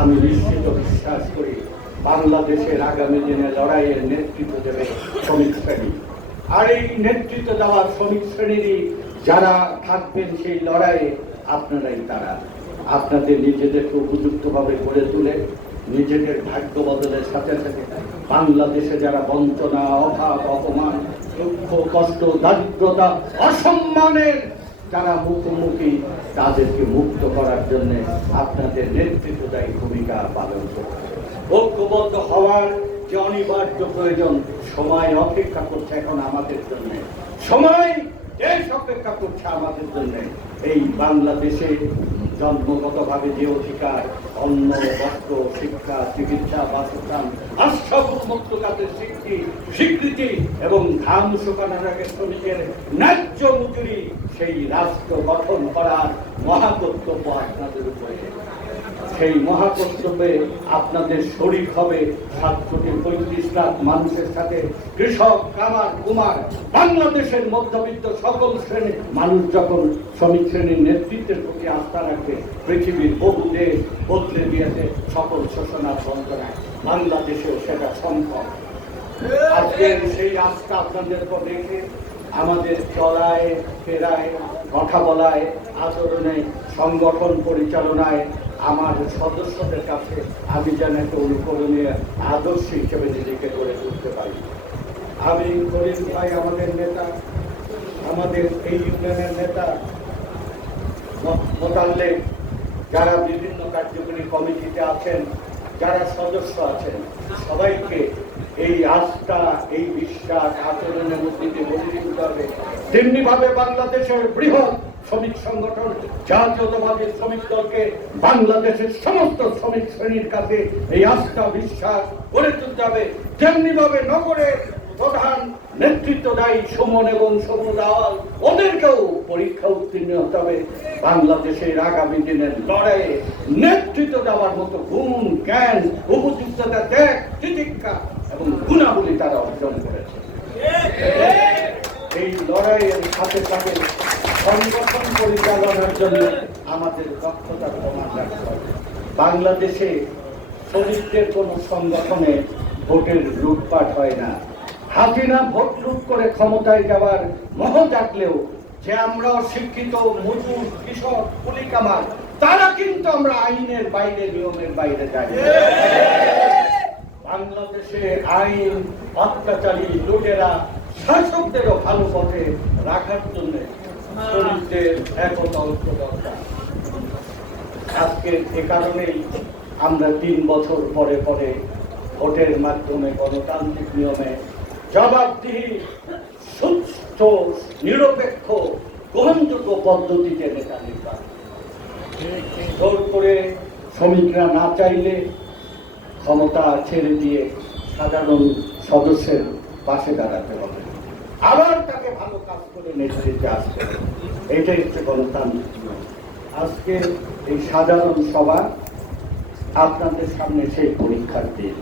আমি নিশ্চিত বিশ্বাস করি বাংলাদেশের আগামী দিনে লড়াইয়ের নেতৃত্ব দেবে শ্রমিক শ্রেণী। আর এই নেতৃত্ব দেওয়া শ্রমিক শ্রেণীরই যারা থাকবেন সেই লড়াইয়ে আপনারাই তারা। আপনাদের নিজেদেরকে উপযুক্তভাবে গড়ে তুলে নিজেদের ভাগ্য বদলের সাথে সাথে বাংলাদেশে যারা বঞ্চনা, অভাব, অপমান, দুঃখ, কষ্ট, দারিদ্রতা, অসম্মানের যারা মুখোমুখি, তাদেরকে মুক্ত করার জন্য আপনাদের নেতৃত্বদায়ী ভূমিকা পালন করতে ঐক্যবদ্ধ হওয়ার যে অনিবার্য প্রয়োজন। সময় অপেক্ষা করছে এখন আমাদের জন্য, সময় দেশ অপেক্ষা করছে আমাদের জন্য। এই বাংলাদেশে জন্মগতভাবে যে অধিকার, অন্ন, বস্ত্র, শিক্ষা, চিকিৎসা, বাসস্থান, আশ্রমমুক্ত কাজের স্বীকৃতি এবং ধান শুকানোর আগে শ্রমিকের ন্যায্য মজুরি, সেই রাষ্ট্র গঠন করার মহাকর্তব্য আপনাদের উপরে। সেই মহাকর্তব্যে আপনাদের শরিক হবে 735 লাখ মানুষের সাথে কৃষক, কামার, কুমার, বাংলাদেশের মধ্যবিত্ত সকল শ্রেণীর মানুষ যখন শ্রমিক শ্রেণীর নেতৃত্বের প্রতি আস্থা রাখবে, পৃথিবীর বহু দেশ বদলে দিয়েছে সকল শোষণার বঞ্চনায়, বাংলাদেশেও সেটা সম্ভব। আজকের সেই আস্থা আপনাদের উপর রেখে আমাদের চলায় ফেরায়, কথা বলায়, আচরণে, সংগঠন পরিচালনায় আমার সদস্যদের কাছে আমি যেন একটা অনুকরণীয় আদর্শ হিসেবে নিজেকে গড়ে তুলতে পারি। আমি খলিল ভাই আমাদের নেতা, আমাদের এই ইউনিয়নের নেতা, মোতাল্লেক, যারা বিভিন্ন কার্যকরী কমিটিতে আছেন, যারা সদস্য আছেন, সবাইকে এই আস্থা, এই বিশ্বাস আচরণের মধ্যে দিয়ে গড়ে তুলতে হবে। তেমনি ভাবে বাংলাদেশের বৃহৎ শ্রমিক সংগঠন জাতীয়তাবাদী শ্রমিক দলকে বাংলাদেশের সমস্ত শ্রমিক শ্রেণীর কাছে এই আস্থা, বিশ্বাস গড়ে তুলতে হবে। তেমনি ভাবে নগরের প্রধান নেতৃত্বদায়ী সুমন এবং সবুজ আওয়াল, ওদেরকেও পরীক্ষা উত্তীর্ণ হতে হবে। বাংলাদেশের আগামী দিনের লড়াইয়ে নেতৃত্ব দেওয়ার মতো গুণ, জ্ঞান, উপযুক্ততা, ত্যাগ, তিতিক্ষা এবং গুণাবলী তারা অর্জন করেছে। এই লড়াইয়ের সাথে সাথে সংগঠন পরিচালনার জন্য আমাদের দক্ষতার প্রমাণ রাখতে হবে। বাংলাদেশে শ্রমিকদের কোন সংগঠনে ভোটের লুটপাট হয় না। হাসিনা ভোট লুট করে ক্ষমতায় যাওয়ার মোহ জাগলেও যে আমরা শিক্ষিত মজুর, কৃষক, কুলি কামার, তারা কিন্তু আমরা আইনের বাইরে, নিয়মের বাইরে যাই। বাংলাদেশে আইন, অত্যাচারী, লুটেরা, শাসকদেরও ভালো পথে রাখার জন্য শ্রমিকদের একতা ঐক্য দরকার। আজকে এ কারণেই আমরা 3 বছর পরে পরে ভোটের মাধ্যমে গণতান্ত্রিক নিয়মে জবাবদিহি, সুস্থ, নিরপেক্ষ, গ্রহণযোগ্য পদ্ধতিতে নেতা নির্বাচন। জোর করে শ্রমিকরা না চাইলে ক্ষমতা ছেড়ে দিয়ে সাধারণ সদস্যের পাশে দাঁড়াতে হবে, আবার তাকে ভালো কাজ করে নেতৃত্বে আসতে হবে। এটাই হচ্ছে গণতান্ত্রিক নিয়ম। আজকে এই সাধারণ সভা আপনাদের সামনে সেই পরীক্ষার দিন।